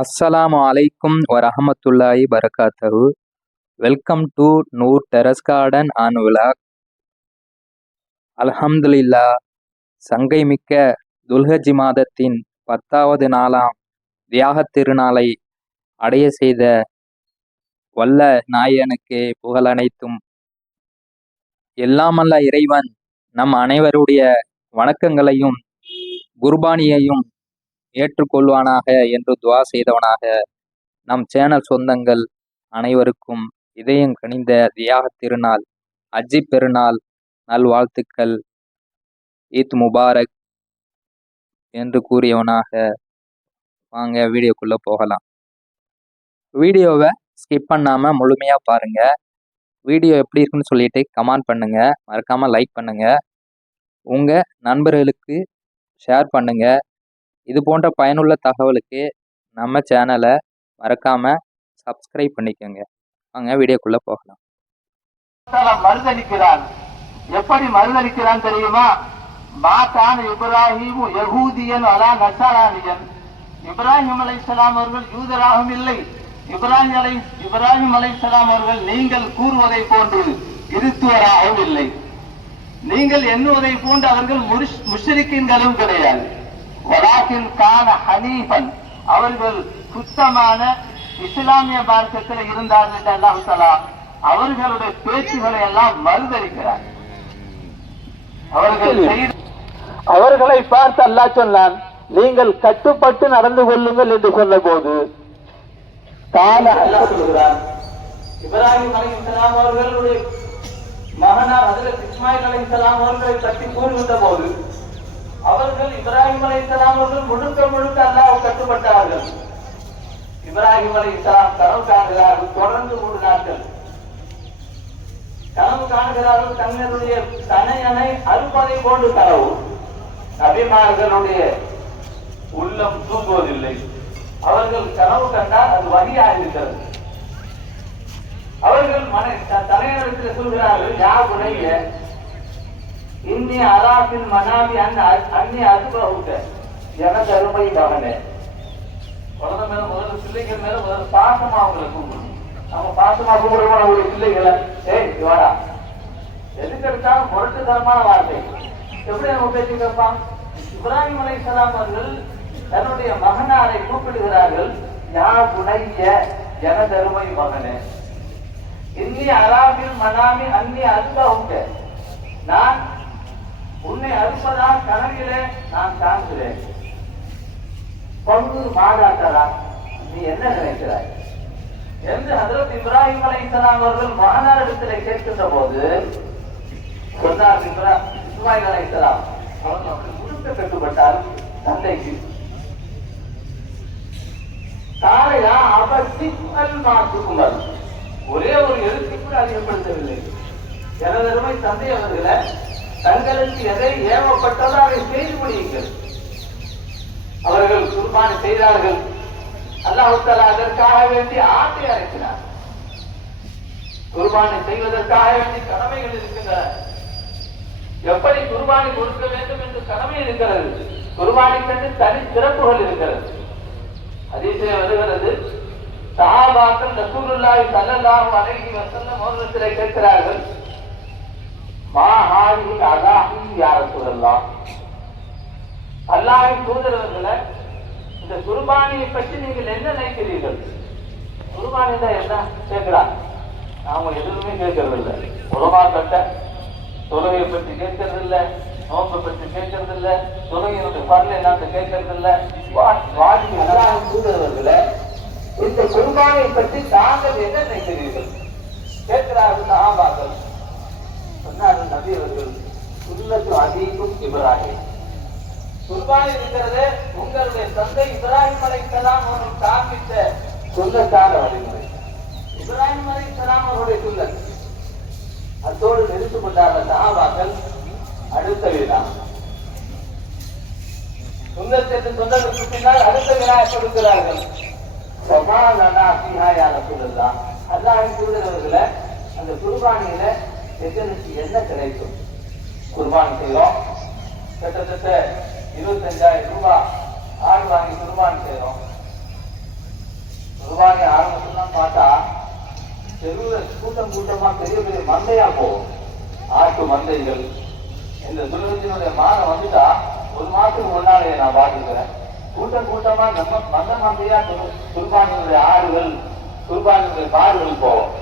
அஸ்ஸலாமு அலைக்கும் வரஹமத்துல்லாஹி பரகாத்தஹு. Welcome to Noor terrace garden and vlog. அல்ஹம்துலில்லா, சங்கை மிக்க துல்ஹஜ் மாதத்தின் 10வது நாளாம் தியாகத் திருநாளை அடைய செய்த வல்ல நாயனுக்கே புகழ் அனைத்தும். எல்லாமல்ல இறைவன் நம் அனைவருடைய வணக்கங்களையும் குர்பானியையும் ஏற்றுக்கொள்வானாக என்று துவா செய்தவனாக. நம் சேனல் சொந்தங்கள் அனைவருக்கும் இதயம் கனிந்த தியாகத் திருநாள் ஹஜ்ஜி பெருநாள் நல்வாழ்த்துக்கள். ஈத் முபாரக் என்று கூறியவனாக வாங்க வீடியோக்குள்ள போகலாம். வீடியோவை ஸ்கிப் பண்ணாம முழுமையா பாருங்க. வீடியோ எப்படி இருக்குன்னு சொல்லிட்டு கமெண்ட் பண்ணுங்க, மறக்காம லைக் பண்ணுங்க, உங்க நண்பர்களுக்கு ஷேர் பண்ணுங்க. இது போன்ற பயனுள்ள தகவலுக்கு நம்ம சேனலை மறக்காம சப்ஸ்கிரைப் பண்ணிக்கோங்க. வாங்க வீடியோக்குள்ள போகலாம். மறுதளிக்கிறான். எப்படி மறுதளிக்கிறான் தெரியுமா? மாகான இப்ராஹிம் யகூதியன் அலா நஸரானியன். இப்ராஹிம் அலைஹிஸ்ஸலாம் அவர்கள் யூதராகவும் இல்லை, இப்ராஹிம் அலைஹிஸ்ஸலாம் அவர்கள் நீங்கள் கூறுவதை போன்று கிறிஸ்துவராகவும் இல்லை, நீங்கள் எண்ணுவதை போன்று அவர்கள் முஷ்ரிக்கீன்களும் கிடையாது. வலாக்கின் கான ஹனீஃபன், அவர்கள் சுத்தமான இஸ்லாமிய மார்க்கத்தில் இருந்தார்கள் என்று அல்லாஹ் தஆலா அவர்களுடைய பேச்சுகளை எல்லாம் மறுதளிக்கிறார். அவர்களை பார்த்து அல்லாஹ் சொன்னான், நீங்கள் கட்டுப்பட்டு நடந்து கொள்ளுங்கள் என்று சொன்ன போது அல்லாஹ் சொல்கிறார், இப்ராஹிம் அலைஹிஸ்ஸலாம் அவர்களுடைய மகனார் ஹஜ்ரத் இஸ்மாயில் அலைஹிஸ்ஸலாம் அவர்களை பற்றி கூறுகின்ற போது அவர்கள் இப்ராஹிம் அலைஹிஸ்ஸலாம் அவர்கள் முழுக்க அல்லாஹ் கட்டுப்பட்டார்கள். இப்ராஹிம் அலைஹிஸ்ஸலாம் கனவு காணுகிறார்கள், தொடர்ந்து 3 நாட்கள் கனவு காணுகிறார்கள். தங்களுடைய தனையனை அறுப்பதை போன்று கனவு. நபிமார்களுடைய உள்ளம் தூங்குவதில்லை. அவர்கள் கனவு கண்டால் அது வழியாக இருக்கிறது. அவர்கள் தலைவரிடத்தில் சொல்கிறார்கள், யா புனைய இன்னி அராபின் மனாவி அன்னி அதுபவுக எனது அருமை மகனே. குழந்தை மேல முதல்ல பிள்ளைகள் மேல முதல்ல பாசமா அவங்களை கூப்பிடணும். நம்ம பாசமா கூப்பிடுவோம் நம்முடைய பிள்ளைகளை, ஏய் வாடா, எதுக்கு எடுத்தாலும் முரட்டுத்தனமான வார்த்தை. எப்படி நம்ம பேச்சு கேட்பான்? இப்ராஹிம் அலைஹிஸ்ஸலாம் அவர்கள் தன்னுடைய மகனாரை கூப்பிடுகிறார்கள், யா புனைய எனது அருமை மகனே, இன்னி அராபின் மனாமி அன்னி அதுபவுக, நான் உன்னை அறுப்பதால் கனவிலே நான் காண்கிறேன். பங்கு மாதாத்தரா, நீ என்ன நினைக்கிறாய் என்று ஹஜ்ரத் இப்ராஹிம் அலைஹிஸ்ஸலாம் அவர்கள் மகனாரிடத்திலே கேட்கின்ற போது சொன்னார், இஸ்மாயில் அலைஹிஸ்ஸலாம் அவர்கள் அப்படி முழுக்க கட்டுப்பட்டார் தந்தைக்கு. தாரையா அவசிக்கல் மாற்றுக்குமல், ஒரே ஒரு எழுத்து கூட அதிகப்படுத்தவில்லை. எனதருமை தந்தை அவர்களை தங்களுக்கு எதை ஏவப்பட்டதோ அதை செய்து முடியுங்கள். அவர்கள் குர்பானி செய்தார்கள். அல்லாஹ் தஆலா அதற்காக வேண்டி ஆட்டை அழைக்கிறார். குர்பானி செய்வதற்காக வேண்டி கடமைகள் இருக்கின்றன. எப்படி குர்பானி கொடுக்க வேண்டும் என்று கடமை இருக்கிறது, குர்பானிக்கு தனி சிறப்புகள் இருக்கிறது. ஹதீஸிலே வருகிறது, சஹாபாக்கள் ரசூலுல்லாஹி ஸல்லல்லாஹு அலைஹி வஸல்லம் அவர்களிடத்திலே கேட்கிறார்கள், மா ஹாதிஹி அலாஹி யா ரசூலல்லாஹ், அல்லாஹ்வின் தூதரவர்களே, இந்த குர்பானியை பற்றி நீங்கள் என்ன நினைக்கிறீர்கள்? குர்பானி தான் என்ன கேட்கிறாங்க. நாம எதுவுமே கேட்கறது இல்லை. உலமாக்கட்ட தொழுகையை பற்றி கேட்கறது இல்லை, நோன்பை பற்றி கேட்கறது இல்லை, தொழுகையினுடைய பரல என்னன்னு கேட்கறது இல்லை. அல்லாஹ்வின் தூதரவர்களே, இந்த குர்பானியை பற்றி தாங்கள் என்ன நினைக்கிறீர்கள் கேட்கிறார்கள் சஹாபாக்கள். சொன்னார்கள் நபி அவர்கள், சுன்னத்து அதீக்கும் இப்ராஹிம், குர்பானி இருக்கிறது உங்களுடைய தந்தை இப்ராஹிம் அலைஹிஸ்ஸலாம் அவர்கள் காண்பித்த சுன்னத்தான வழிமுறை. இப்ராஹிம் அலைஹிஸ்ஸலாம் அவருடைய சுன்னத். அதோடு நிறுத்தி கொண்டார்கள் சஹாபாக்கள். அடுத்த வினா சுன்னத் என்று சொன்னதற்கு பின்னால் அடுத்த வினா கொடுக்கிறார்கள், சமாலனா ஃபீஹா யா ரசூலல்லாஹ், அல்லாஹ்வின் தூதரவர்களே, அந்த குர்பானியில எங்களுக்கு என்ன கிடைக்கும்? குர்பானி செய்யறோம், கிட்டத்தட்ட 25,000 ரூபாய் ஆடு வாங்கி குர்பானி செய்யறோம். பார்த்தா தெருவில் கூட்டம் கூட்டமா பெரிய பெரிய மந்தையா போகும். ஆட்டு மந்தைகள். இந்த துல்ஹஜ்ஜினுடைய மாதம் வந்துட்டா ஒரு மாசத்துக்கு முன்னாலே நான் பார்த்துக்கிறேன். கூட்டம் கூட்டமா நம்ம மந்தையா குர்பானியுடைய ஆடுகள், குர்பானியுடைய காடுகள் போவோம்.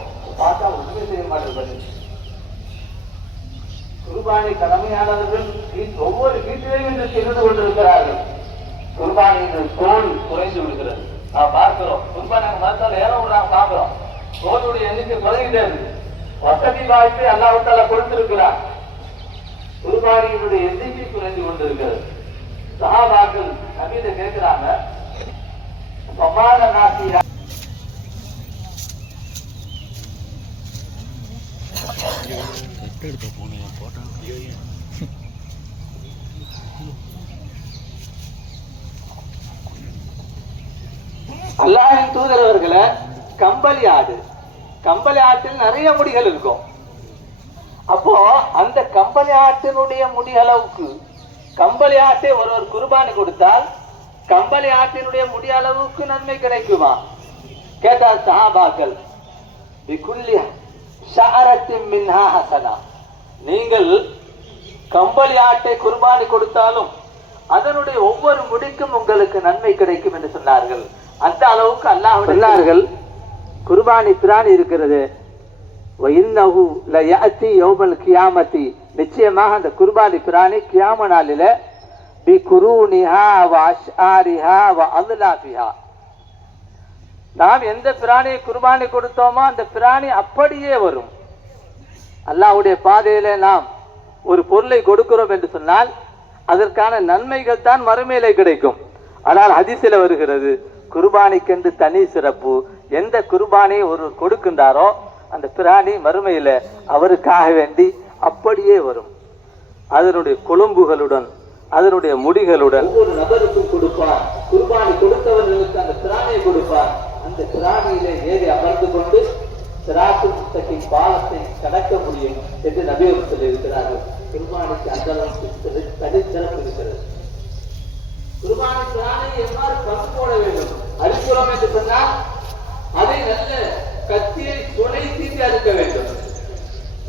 பார்த்தா ஒன்றுமே செய்ய மாட்டேங்குது. குர்பானி கடமையானவர்கள் ஒவ்வொரு வீட்டிலையும் இன்று திறந்து கொண்டிருக்கிறார்கள். குர்பானியின் தோல் குறைந்து விடுகிறது. நான் பார்க்கிறோம். குர்பானி மரத்தால் ஏறம் நாங்கள் பார்க்கிறோம். தோளுடைய எண்ணிக்கை குறைகிட்டே இருக்கு. வசதி வாய்ப்பை அல்லாஹ்வுத்தாலா கொடுத்திருக்கிறார். குர்பானியினுடைய எண்ணிக்கை குறைந்து கொண்டிருக்கிறது. சஹாபாக்கள் நபியிட்ட கேட்கிறாங்க, சமான நாசியா அல்லாஹ்வின் தூதரவர்களை கம்பளி ஆடு, கம்பளி ஆட்டில் நிறைய முடிகள் இருக்கும். அப்போ அந்த கம்பளி ஆட்டினுடைய முடி அளவுக்கு கம்பளி ஆட்டை ஒருவர் குர்பானி கொடுத்தால் கம்பளி ஆட்டினுடைய முடி அளவுக்கு நன்மை கிடைக்குமா? கேட்டார் சஹாபாக்கள். பிகுல்லி ஷஅரத்தின் மின்ஹா ஹஸனா. நீங்கள் கம்பளி ஆட்டை குர்பானி கொடுத்தாலும் அதனுடைய ஒவ்வொரு முடிக்கும் உங்களுக்கு நன்மை கிடைக்கும் என்று சொன்னார்கள். அந்த அளவுக்கு அல்லாஹ் சொன்னார்கள். குர்பானி பிராணி இருக்கிறது, நிச்சயமாக அந்த குர்பானி பிராணி கியாம நாளில நாம் எந்த பிராணியை குர்பானி கொடுத்தோமோ அந்த பிராணி அப்படியே வரும். அல்லாஹ்வுடைய பாதையில நாம் ஒரு பொருளை கொடுக்கிறோம் என்று சொன்னால் அதற்கான நன்மைகள் தான் மறுமையிலே கிடைக்கும். ஆனால் ஹதீஸில் வருகிறது, குர்பானிக்கென்று தனி சிறப்பு. எந்த குர்பானியை ஒரு கொடுக்கின்றாரோ அந்த பிராணி மறுமையில அவருக்காக வேண்டி அப்படியே வரும். அதனுடைய கொழும்புகளுடன் அதனுடைய முடிகளுடன் ஒவ்வொரு நபருக்கும் கொடுப்பார். குர்பானி கொடுத்தவர்களுக்கு அந்த பிராணியை கொடுப்பார். அந்த பிராணியிலே ஏறி அமர்ந்து கொண்டு சிராத்துல் முஸ்தகீம் பாலத்தை கடக்க முடியும் என்று நபி அவர்கள் சொல்லியிருக்கிறார்கள். குர்பானிக்கு அந்த அளவுக்கு தனிச்சிறப்பு இருக்கிறது. குர்பானி பிராணியை எவ்வாறு பங்கு போட வேண்டும் அறுக்கிறோம் என்று சொன்னால் அதை நல்ல கத்தியை துணை தீட்டி அறுக்க வேண்டும்.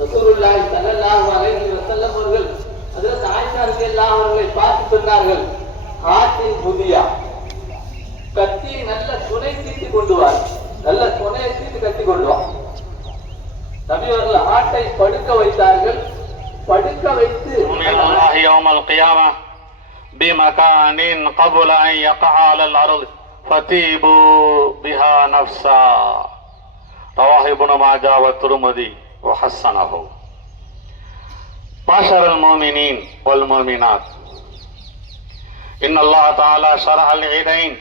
ரசூலுல்லாஹி ஸல்லல்லாஹு அலைஹி வஸல்லம் அவர்கள் ஹஜ்ரத் ஆயிஷா ரலியல்லாஹு அவர்களை பார்த்து சொன்னார்கள், ஆட்டின் முதியா கத்தியை நல்ல துணை தீட்டி கொண்டு வா, நல்ல துணையை தீட்டி கட்டி கொண்டு வா. நபி அவர்கள் ஆட்டை படுக்க வைத்தார்கள். படுக்க வைத்து யௌமல் கியாமா பிமகானின் قبل ان يقع على الارض فتيبوا بها نفسا رواه ابن ماجه والترمذي وحسنه. معشر المؤمنين والمؤمنات، ان الله تعالى شرع العيدين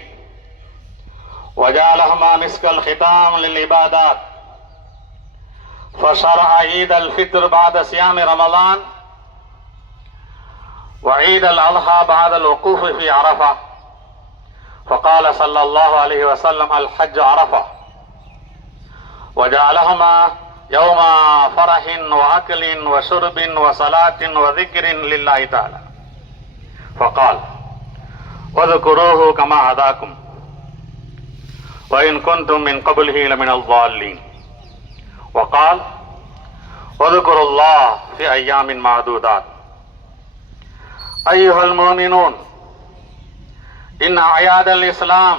وجعلهما مسك الختام للعبادات، فشرع عيد الفطر بعد صيام رمضان وعيد الأضحى بعد الوقوف في عرفة، فقال صلى الله عليه وسلم الحج عرفة، وجعلهما يوم فرح وأكل وشرب وصلاة وذكر لله تعالى، فقال واذكروه كما هداكم وإن كنتم من قبله لمن الضالين، وقال واذكروا الله في أيام معدودات. أيها المؤمنون، إن أعياد الإسلام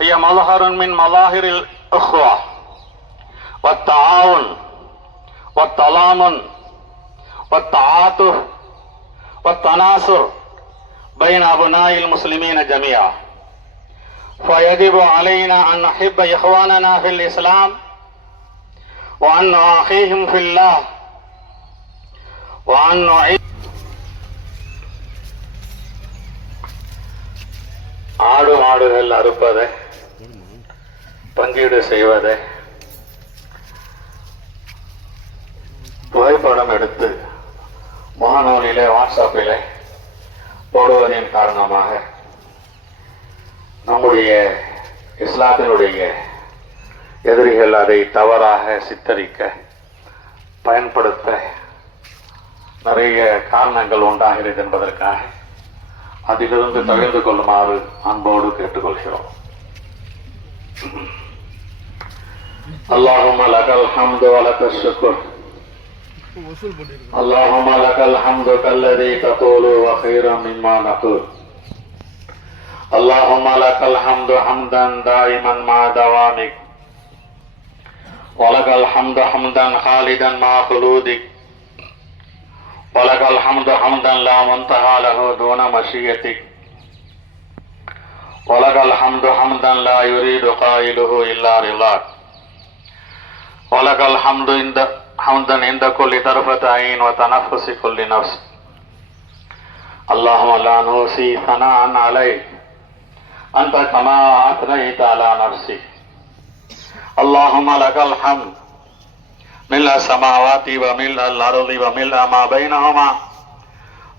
هي مظهر من مظاهر الأخوة والتعاون والتضامن والتعاطف والتناصر بين أبناء المسلمين جميعا، فيجب علينا أن نحب إخواننا في الإسلام وأن نؤاخيهم في الله وأن نعيد. ஆடு மாடுகள் அறுப்பதை, பங்கீடு செய்வதை, புகைப்படம் எடுத்து முகநூலிலே வாட்ஸ்அப்பிலே போடுவதன் காரணமாக நம்முடைய இஸ்லாத்தினுடைய எதிரிகள் அதை தவறாக சித்தரிக்க பயன்படுத்த நிறைய காரணங்கள் உண்டாகிறது என்பதற்காக அதிலிருந்து தவிர்த்து கொள்ளுமாறு அன்போடு கேட்டுக்கொள்கிறோம். اللهم لك الحمد ولك الشكر. اللهم لك الحمد كالذي تقول وخيرا مما نقول. اللهم لك الحمد حمدا دائما مع دوامك، ولك الحمد حمدا خالدا مع خلودك، ولك الحمد حمدا لا منتهى له دون مشيتك، ولك الحمد حمدا لا يريد قائله إلا رضاك، ولك الحمد حمدا عند كل طرفة عين وتنفس كل نفس. اللهم لا نوصي ثناء عليك أنت كما أثنيت على نفسك. اللهم لك الحمد ملء السماوات وملء الأرض وملء ما بينهما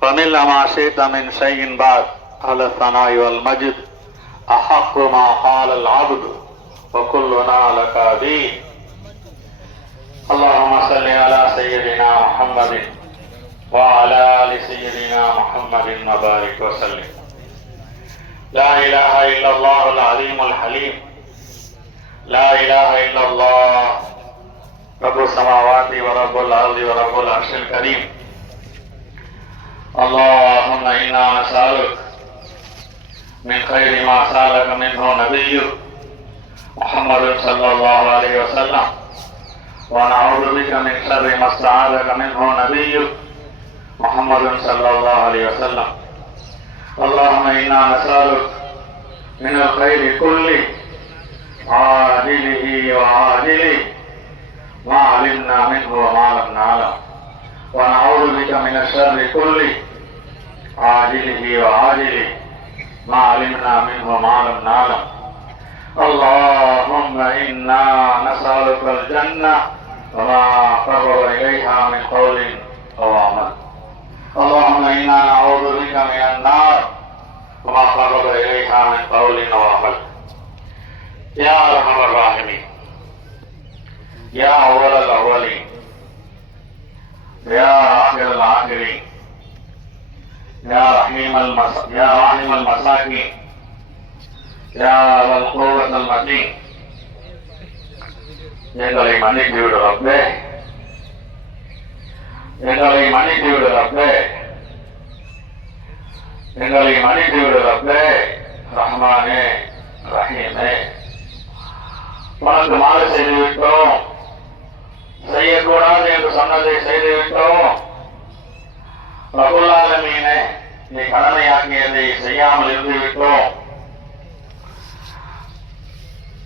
وملء ما شئت من شيء بعد. على الثناء والمجد أحق ما قال العبد وكلنا لك عبيد. اللهم صل على سيدنا محمد وعلى آل سيدنا محمد وبارك وسلم. لا إله إلا الله العظيم الحليم. لا إله إلا الله رب السماوات ورب الأرض ورب العرش الكريم. اللهم إنا نسألك من خير ما سألك منه نبيك محمد صلى الله عليه وسلم، ونعوذ بك من شر ما استعاذك منه نبيك محمد صلى الله عليه وسلم. اللهم إنا نسألك من الخير كله عاجله وعاجله ما علمنا منه وما لم نعلم، ونعوذ بك من الشر كله عاجله وعاجله ما علمنا منه وما لم نعلم. اللهم إنا نسألك الجنة وما قرب إليها من قول أو عمل. اللهم إنا نعوذ بك من النار وما قرب إليها من قول أو عمل. يا أرحم الراحمين، يا أول الأولين، يا آخر الآخرين، يا رحيم المساكين، يا ذا القوة المتين. எங்களை மன்னித்து விடு ரப்பே, எங்களை மன்னித்து விடு ரப்பே, எங்களை மன்னித்து விடு ரப்பே. ரஹ்மானே ரஹீமே, உனக்கு மாறு செய்துவிட்டோம், செய்யக்கூடாது என்று சொன்னதை செய்துவிட்டோம். ரப்புல் ஆலமீனே, நீ கடமையாக்கியதை செய்யாமல் இருந்துவிட்டோம்.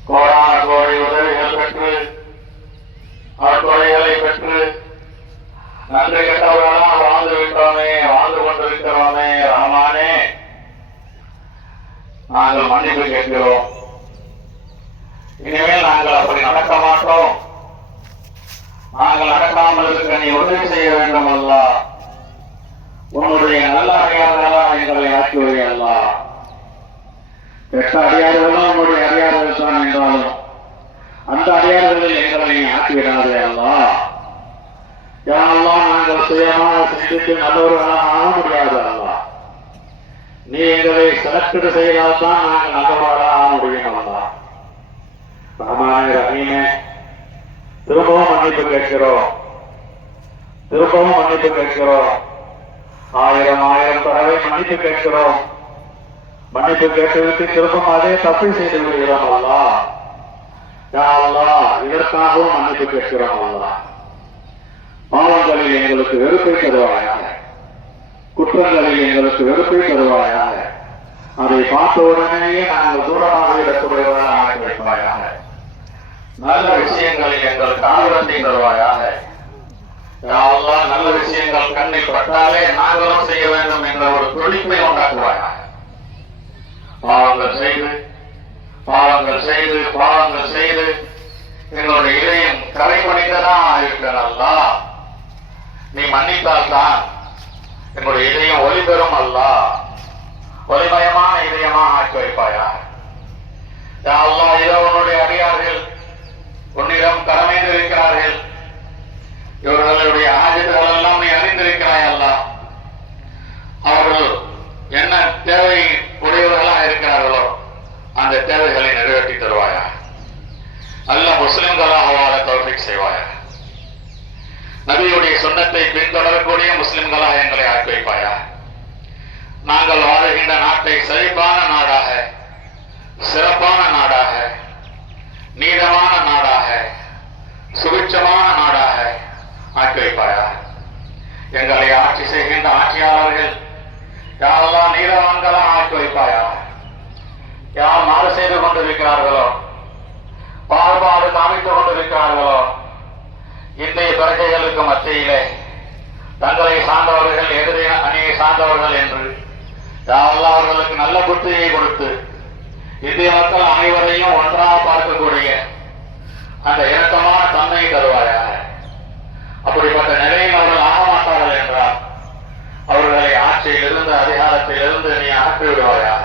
கோடான கோடி உதவிகள் பெற்று அற்புதங்களை பெற்று நன்றி கெட்டவர்களாக வாழ்ந்து விட்டோமே, வாழ்ந்து கொண்டிருக்கிறோமே. ரஹ்மானே, நாங்கள் மன்னிப்பு கேட்கிறோம். இனிமேல் நாங்கள் அப்படி நடக்க மாட்டோம். நாங்கள் நடக்காமல் இருக்க நீ உதவி செய்ய வேண்டும் அல்லாஹ். உன்னுடைய நல்ல அடியார்களாக எங்களை ஆக்கியுடைய அல்லாஹ். கெட்ட அடியார்களும் உன்னுடைய அடியார்கள் தான் என்றாலும் அந்த அடியார்களில் எங்களை ஆக்கிவிடாதே அல்லாஹ். யாரெல்லாம் நாங்கள் சுயமாக சிந்தித்து நல்லவர்களாக ஆக முடியாது அல்லாஹ். நீ எங்களை செலக்ட் செய்தால்தான் நாங்கள் நல்லவர்களாக ஆக முடியும் அல்லாஹ். ரஹ்மானே ரஹீமே, திரும்பவும் மன்னிப்பு கேட்கிறோம், திரும்பவும் மன்னிப்பு கேட்கிறோம். 1000 தடவை மன்னிப்பு கேட்கிறோம். மன்னிப்பு கேட்டுவிட்டு திரும்பவும் அதே தப்பை செய்து விடுகிறோம் அல்லாஹ். யா அல்லாஹ், இதற்காகவும் மன்னிப்பு கேட்கிறோம் அல்லாஹ். பாவங்களில் எங்களுக்கு வெறுப்பை தருவாயாக, குற்றங்களில் எங்களுக்கு வெறுப்பை தருவாயாக. அதை பார்த்த உடனேயே நாங்கள் தூரமாக இடக்கூடியவர்களாக ஆக்கி வைப்பாயாக. நல்ல விஷயங்களில் எங்களுக்கு ஆர்வத்தை தருவாயாக. யா அல்லாஹ், நல்ல விஷயங்கள் கண்ணில் பட்டாலே நாங்களும் செய்ய வேண்டும் என்ற ஒரு துடிப்பை உண்டாக்குவாயாக. பாவங்கள் செய்து பாவங்கள் செய்து பாவங்கள் செய்து எங்களுடைய இதயம் கரை படித்ததா இருக்கிறதல்லா. நீ மன்னித்தால் தான் எங்களுடைய இதயம் ஒளி பெறும் அல்லா. ஒளிமயமான இதயமாக ஆக்கி வைப்பாயா. யா அல்லாஹ், இதோ உன்னுடைய அடியார்கள் உன்னிடம் கடமைந்திருக்கிறார்கள். இவர்களுடைய ஆஜித்துகள் எல்லாம் நீ அறிந்திருக்கிறாய் அல்லா. அவர்கள் என்ன தேவை உடையவர்களாக இருக்கிறார்களோ அந்த தேவைகளை நிறைவேற்றி தருவாயா. நல்ல முஸ்லிம்களாக வாழ தௌஃபீக் செய்வாயாக. நபியுடைய சுன்னத்தை பின்தொடரக்கூடிய முஸ்லிம்களாக எங்களை ஆக்கி வைப்பாயா. நாங்கள் வாழுகின்ற நாட்டை செழிப்பான நாடாக, சிறப்பான நாடாக, நீதமான நாடாக, சுபிட்சமான நாடாக ஆக்கி வைப்பாயா. எங்களை ஆட்சி செய்கின்ற ஆட்சியாளர்கள் யாரெல்லாம் நீதவான்களாக ஆக்கி வைப்பாயா. யார் மாறு செய்து கொண்டிருக்கிறார்களோ, பாகுபாடு காமித்துக் கொண்டிருக்கிறார்களோ, இன்றைய பிரஜைகளுக்கு மத்தியிலே தங்களை சார்ந்தவர்கள் எதிரே அணியை சார்ந்தவர்கள் என்று யாரெல்லாம் அவர்களுக்கு நல்ல புத்தியை கொடுத்து இந்திய மக்கள் அனைவரையும் ஒன்றாக பார்க்கக்கூடிய அந்த இணக்கமான தன்மை தருவாயாக. அப்படிப்பட்ட நிலையில் அவர்கள் ஆக மாட்டார்கள் என்றால் அவர்களை ஆட்சியிலிருந்து அதிகாரத்திலிருந்து நீ அகற்றி விடுவாயா.